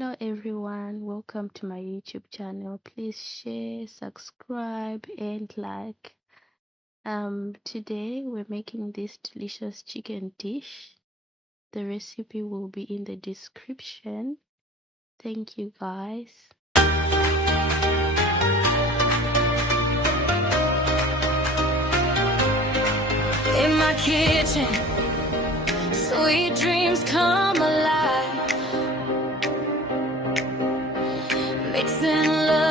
Hello everyone, welcome to my YouTube channel. Please share, subscribe and like. Today we're making this delicious chicken dish. The recipe will be in the description. Thank you guys. In my kitchen, sweet dreams come alive, mixing love